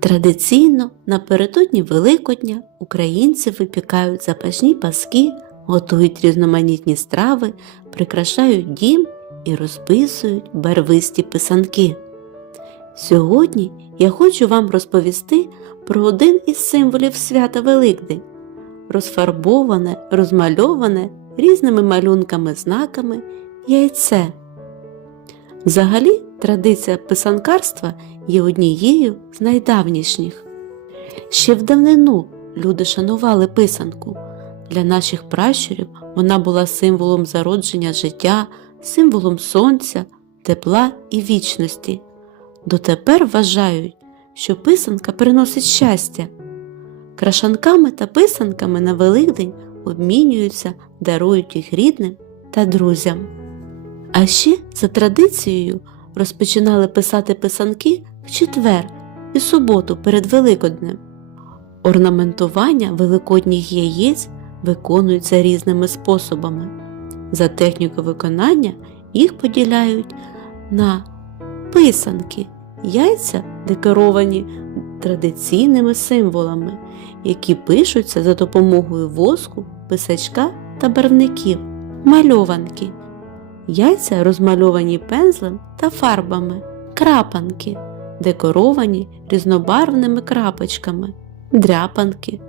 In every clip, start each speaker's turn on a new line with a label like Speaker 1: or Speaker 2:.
Speaker 1: Традиційно напередодні Великодня українці випікають запашні паски, готують різноманітні страви, прикрашають дім і розписують барвисті писанки. Сьогодні я хочу вам розповісти про один із символів свята Великдень розфарбоване, розмальоване різними малюнками знаками яйце. Взагалі, традиція писанкарства є однією з найдавнішніх. Ще в давнину люди шанували писанку. Для наших пращурів вона була символом зародження життя, символом сонця, тепла і вічності. Дотепер вважають, що писанка приносить щастя. Крашанками та писанками на Великдень обмінюються, дарують їх рідним та друзям. А ще за традицією розпочинали писати писанки в четвер і суботу перед Великоднем. Орнаментування великодніх яєць виконуються різними способами. За технікою виконання їх поділяють на писанки, яйця декоровані традиційними символами, які пишуться за допомогою воску, писачка та барвників, мальованки. Яйця розмальовані пензлем та фарбами, крапанки, декоровані різнобарвними крапочками, дряпанки,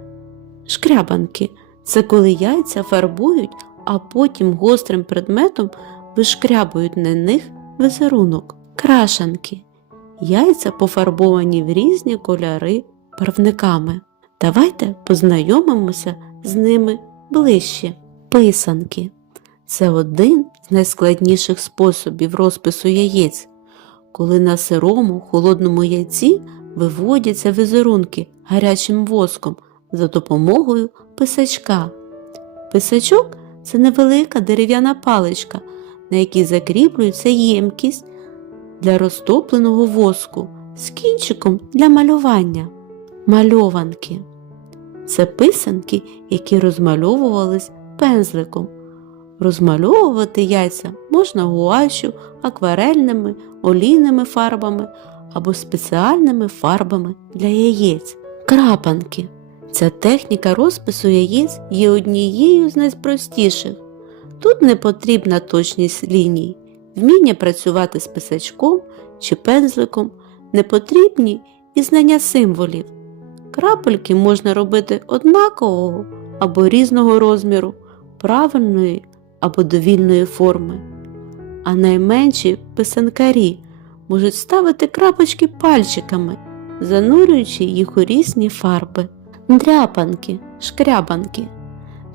Speaker 1: шкрябанки це коли яйця фарбують, а потім гострим предметом вишкрябують на них візерунок, крашанки. Яйця пофарбовані в різні кольори барвниками. Давайте познайомимося з ними ближче. Писанки. Це один з найскладніших способів розпису яєць, коли на сирому холодному яйці виводяться візерунки гарячим воском за допомогою писачка. Писачок це невелика дерев'яна паличка, на якій закріплюється ємкість для розтопленого воску з кінчиком для малювання. Мальованки це писанки, які розмальовувались пензликом. Розмальовувати яйця можна гуашю, акварельними, олійними фарбами або спеціальними фарбами для яєць. Крапанки. Ця техніка розпису яєць є однією з найпростіших. Тут не потрібна точність ліній, вміння працювати з писачком чи пензликом, не потрібні і знання символів. Крапельки можна робити однакового або різного розміру, правильної або довільної форми. А найменші писанкарі можуть ставити крапочки пальчиками, занурюючи їх у різні фарби, дряпанки, шкрябанки.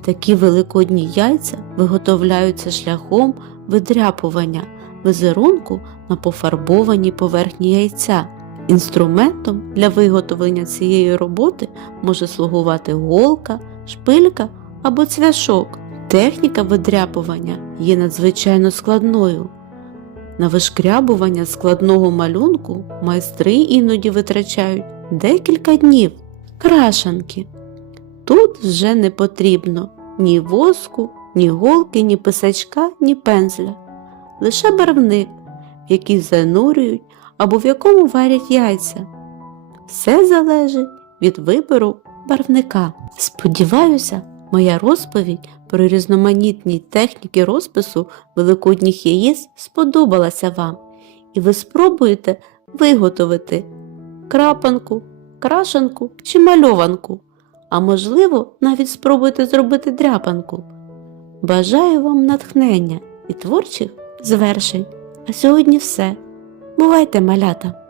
Speaker 1: Такі великодні яйця виготовляються шляхом видряпування візерунку на пофарбованій поверхні яйця. Інструментом для виготовлення цієї роботи може слугувати голка, шпилька або цвяшок. Техніка видряпування є надзвичайно складною. На вишкрябування складного малюнку майстри іноді витрачають декілька днів. Крашанки. Тут вже не потрібно ні воску, ні голки, ні писачка, ні пензля. Лише барвник, в який занурюють або в якому варять яйця. Все залежить від вибору барвника. Сподіваюся, моя розповідь про різноманітні техніки розпису великодніх яєць сподобалася вам, і ви спробуєте виготовити крапанку, крашанку чи мальованку, а можливо, навіть спробуйте зробити дряпанку. Бажаю вам натхнення і творчих звершень. А сьогодні все. Бувайте, малята!